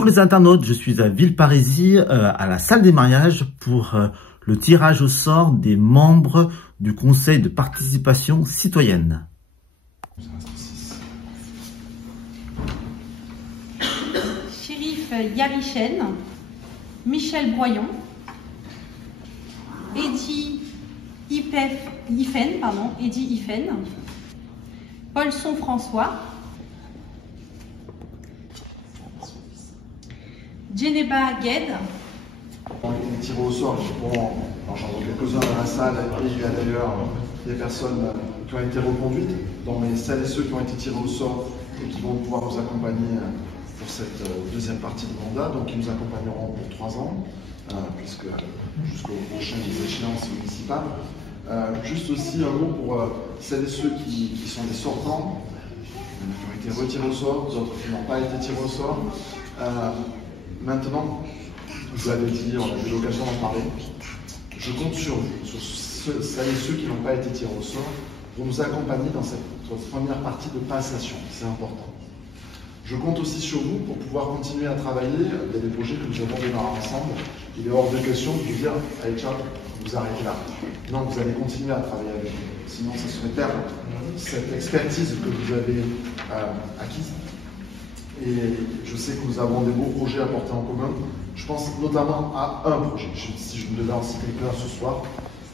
Bonjour les internautes, je suis à Villeparisis, à la salle des mariages pour le tirage au sort des membres du conseil de participation citoyenne. Chérif Yarichen, Michel Broyon, Eddy Ifen, Paulson François, Djeneba Gued. On est tiré au sort, bon, j'en vois quelques-uns dans la salle, et il y a d'ailleurs des personnes qui ont été reconduites, donc celles et ceux qui ont été tirés au sort et qui vont pouvoir nous accompagner pour cette deuxième partie du mandat, donc ils nous accompagneront pour 3 ans, puisque jusqu'aux prochaines échéances municipales. Juste aussi un mot pour celles et ceux qui sont des sortants, qui ont été retirés au sort, d'autres qui n'ont pas été tirés au sort. Maintenant, je vous l'avais dit, on a eu l'occasion d'en parler. Je compte sur vous, sur celles et ceux qui n'ont pas été tirés au sort, pour nous accompagner dans cette première partie de passation. C'est important. Je compte aussi sur vous pour pouvoir continuer à travailler. Il y a des projets que nous avons démarrés ensemble. Il est hors de question de vous dire, allez, ciao, vous arrêtez là. Non, vous allez continuer à travailler avec nous. Sinon, ça serait perdre cette expertise que vous avez acquise. Et je sais que nous avons des beaux projets à porter en commun. Je pense notamment à un projet, si je me devais en citer qu'un ce soir,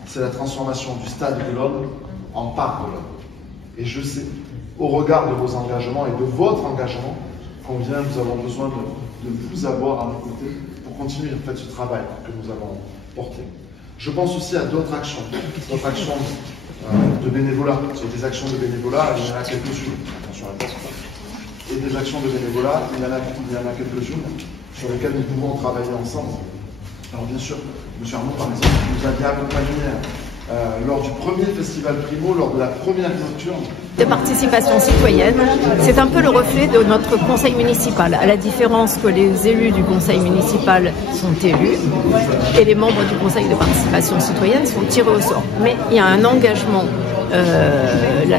c'est la transformation du stade de l'Aune en parc de l'Aune. Et je sais, au regard de vos engagements et de votre engagement, combien nous avons besoin de vous avoir à nos côtés pour continuer en fait, ce travail que nous avons porté. Je pense aussi à d'autres actions de bénévolat. C'est des actions de bénévolat, il y en a quelques-unes. Attention à la porte. Et des actions de bénévolat, il y en a quelques-unes sur lesquelles nous pouvons travailler ensemble. Alors bien sûr, M. Arnaud, par exemple, nous aviez accompagné lors du premier festival Primo, lors de la première nocturne. De participation citoyenne, c'est un peu le reflet de notre conseil municipal, à la différence que les élus du conseil municipal sont élus et les membres du conseil de participation citoyenne sont tirés au sort. Mais il y a un engagement.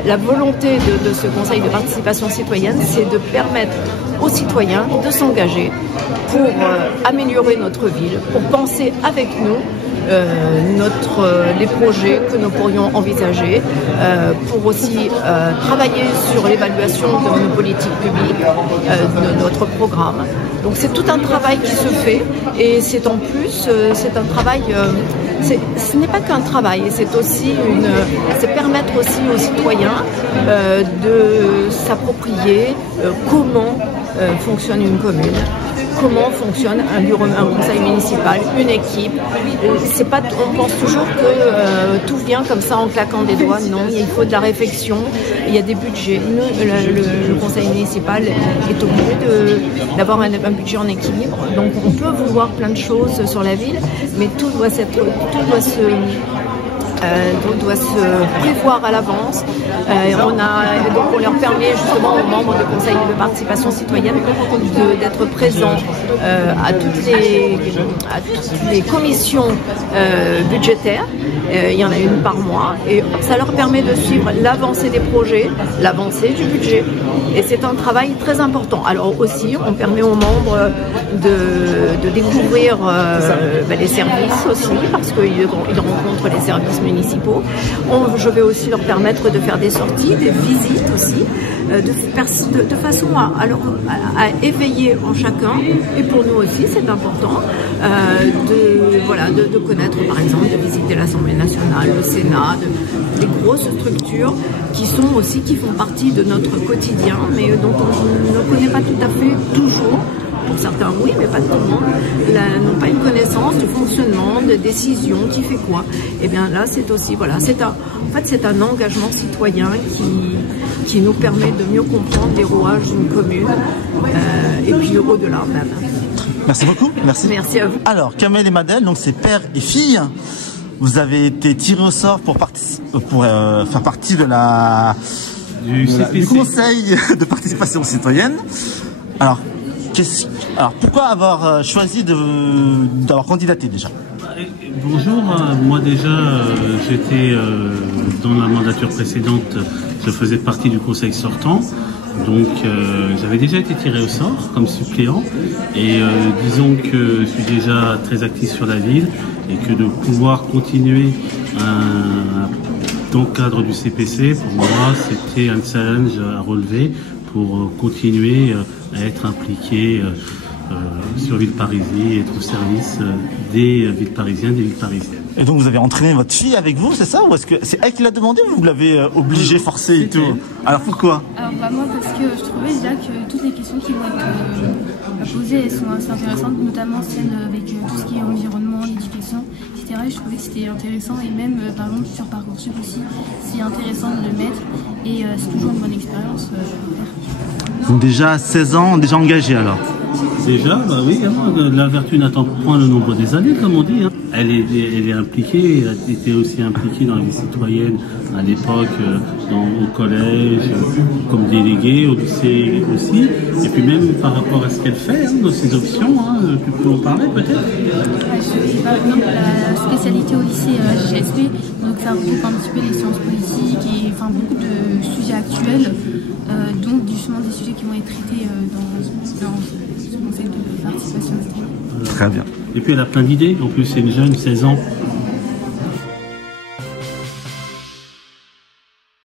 La volonté de ce conseil de participation citoyenne, c'est de permettre aux citoyens de s'engager pour améliorer notre ville, pour penser avec nous les projets que nous pourrions envisager, pour aussi travailler sur l'évaluation de nos politiques publiques, de notre programme. Donc c'est tout un travail qui se fait et c'est en plus, c'est un travail, ce n'est pas qu'un travail, c'est permettre aussi aux citoyens de s'approprier comment fonctionne une commune, comment fonctionne un conseil municipal, une équipe. On pense toujours que tout vient comme ça en claquant des doigts. Non, il faut de la réflexion, il y a des budgets. Le conseil municipal est obligé d'avoir un budget en équilibre. Donc on peut vouloir plein de choses sur la ville, mais tout doit se prévoir à l'avance. Donc on leur permet justement aux membres du conseil de participation citoyenne d'être présents à toutes les commissions budgétaires. Il y en a une par mois et ça leur permet de suivre l'avancée des projets, l'avancée du budget. Et c'est un travail très important. Alors aussi, on permet aux membres de découvrir les services aussi, parce qu'ils rencontrent les services municipaux. Je vais aussi leur permettre de faire des sorties, des visites aussi, de façon à éveiller en chacun, et pour nous aussi c'est important, de connaître par exemple, de visiter l'Assemblée nationale, le Sénat, des grosses structures qui font partie de notre quotidien, mais dont on ne connaît pas tout à fait toujours. Pour certains, oui, mais pas tout le monde, n'ont pas une connaissance du fonctionnement, de décision, qui fait quoi. Et bien là, c'est aussi, voilà, c'est un engagement citoyen qui nous permet de mieux comprendre les rouages d'une commune, et puis au-delà même. Merci beaucoup. Merci. Merci à vous. Alors, Kamel et Madel, donc c'est père et fille. Vous avez été tirés au sort pour faire partie du conseil de participation citoyenne. Alors, pourquoi avoir choisi d'avoir candidaté déjà? Bonjour, moi déjà j'étais dans la mandature précédente, je faisais partie du conseil sortant. Donc j'avais déjà été tiré au sort comme suppléant et disons que je suis déjà très actif sur la ville et que de pouvoir continuer dans le cadre du CPC, pour moi c'était un challenge à relever pour continuer à être impliqué sur Villeparisis et être au service des Villeparisains, des Villeparisaines. Et donc vous avez entraîné votre fille avec vous, c'est ça? Ou est-ce que c'est elle qui l'a demandé ou vous l'avez obligée, forcée et tout? Alors pourquoi? Alors moi parce que je trouvais déjà que toutes les questions qui vont être posées elles sont assez intéressantes, notamment celles avec tout ce qui est environnement, l'éducation, etc. Et je trouvais que c'était intéressant et même par exemple sur Parcoursup aussi, c'est intéressant de le mettre et c'est toujours une bonne expérience à faire. Donc déjà 16 ans, déjà engagée alors? Déjà, bah oui, la vertu n'attend point le nombre des années, comme on dit. Elle est impliquée, elle était aussi impliquée dans la vie citoyenne à l'époque, au collège, comme déléguée, au lycée aussi. Et puis même par rapport à ce qu'elle fait, dans ses options, tu peux en parler peut-être? Je fais par exemple la spécialité au lycée GSP, donc ça regroupe un petit peu les sciences politiques et enfin, beaucoup de sujets actuels, donc justement des sujets qui vont être traités dans ce conseil de participation. Très bien. Et puis elle a plein d'idées, en plus c'est une jeune, 16 ans,